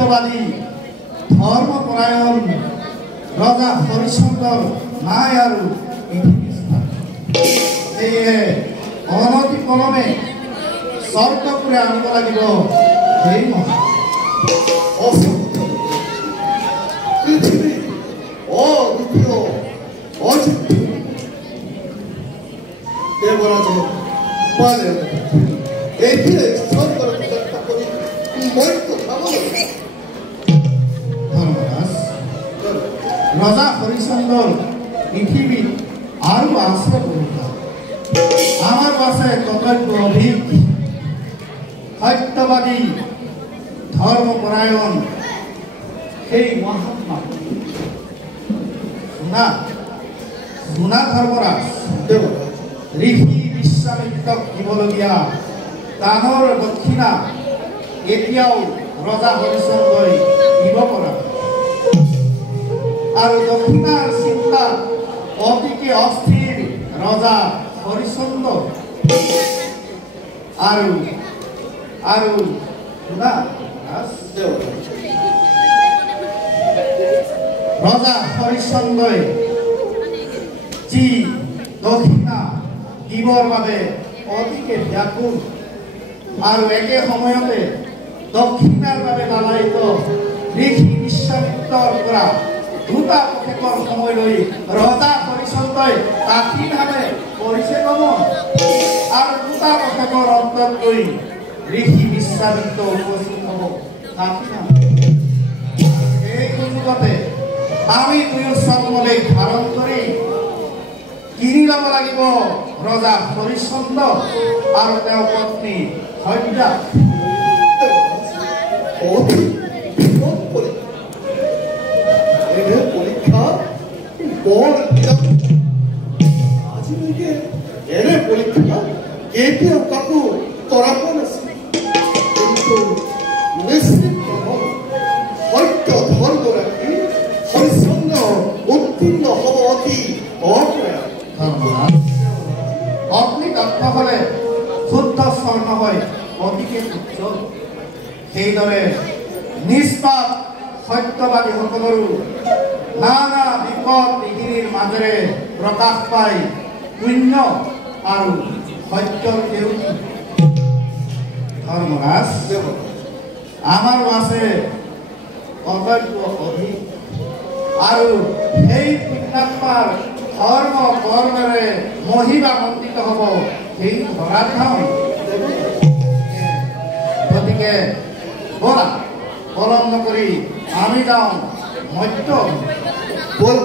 সত্যবাদী ধৰ্মপৰায়ণ ৰজা হৰিশ্চন্দ্ৰৰ নাই আৰু সেয়ে অনতি পলমে স্বৰ্গপুৰে আনিব লাগিব সেই পৃথিৱী অদ্বিতীয় অযুক্ত দেৱৰাজে পালে এইখিনিয়ে স্বৰ্গৰ প্ৰতিষ্ঠা কৰি মইতো খাবলৈ ধৰ্মৰাজ ৰজা হৰিশ্চন্দ্ৰৰ পৃথিৱীত আৰু আছে বহুত আমাৰ আছে কৰ্তব্য অধিক সত্যবাদী ধৰ্মপৰায়ণ সেই মহাত্মা শুনা ধৰ্মৰাজ ঋষি বিশ্বামিত্ৰক দিবলগীয়া দানৰ দক্ষিণা এতিয়াও ৰজা হৰিশ্চন্দ্ৰই দিব পৰা আৰু দক্ষিণাৰ চিন্তা অতিকে অস্থিৰ ৰজা হৰিশ্চন্দ্ৰ আৰু শুনা ৰজা হৰিশ্চন্দ্ৰই যি দক্ষিণা দিবৰ বাবে অতিকে ব্যাকুল আৰু একে সময়তে দক্ষিণাৰ বাবে লালায়িত ঋষি বিশ্বামিত্ৰৰ পৰা দুটা পক্ষৰ সময় লৈ ৰজা হৰিশ্চন্দ্ৰই কাঠিভাৱে কৰিছে গমন আৰু দুটা পক্ষৰ অন্তত গৈ ঋষি বিশ্বামিত্ৰ উপস্থিত হ'ব কাঠিভাৱে এই সুযোগতে আমি দুয়ো চৰ্মলৈ ধাৰণ কৰি কিনি ল'ব লাগিব ৰজা হৰিশ্চন্দ্ৰ আৰু তেওঁৰ পত্নী সন্ধ্যা পৰীক্ষা বৰ আজিলৈকে এনে পৰীক্ষা কেতিয়াও কাকো কৰা পোৱা নাছিল কিন্তু নিশ্চিত সত্য ধৰ্ম ৰাখি হৰিশ্চন্দ্ৰ উত্তীৰ্ণ হ'ব অতি অগ্নি দত্ত হ'লে শুদ্ধ স্বৰ্ণ হয় অতিকে উজ্জ্বল সেইদৰে নিষ্পাপ সত্যবাদীসকলৰো নানা বিপদ বিঘিনিৰ মাজেৰে প্ৰকাশ পাই পুণ্য আৰু সত্যৰ দেউতি ধৰ্মৰাজ আমাৰো আছে কৰ্তব্য অধিক আৰু সেই পুণ্যাত্মাৰ ধৰ্ম কৰ্মেৰে মহিমা মণ্ডিত হ'ব সেই ধৰাধাম গতিকে বলা পলম নকৰি আমি যাওঁ মধ্য বল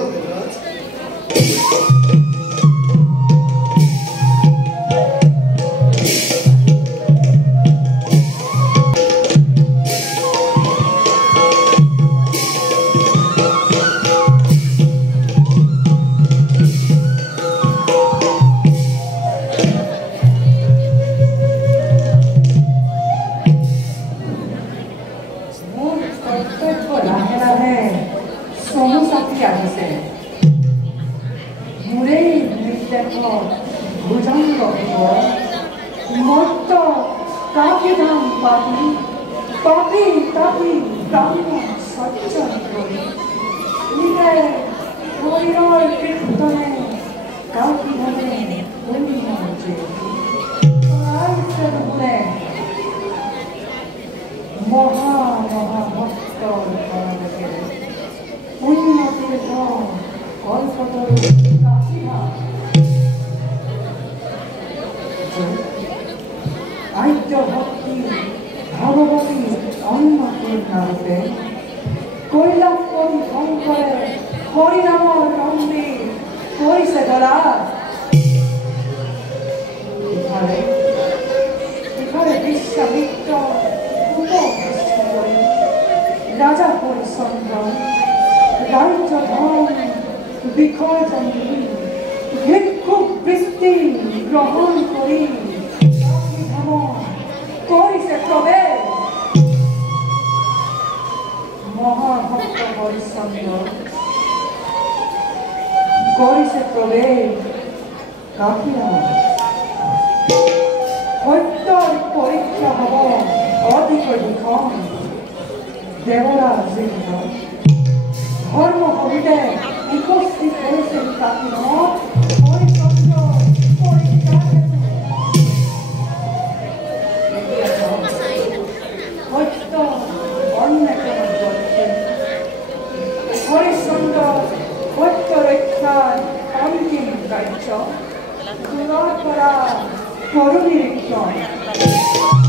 দেবৰাজ। Coronirection.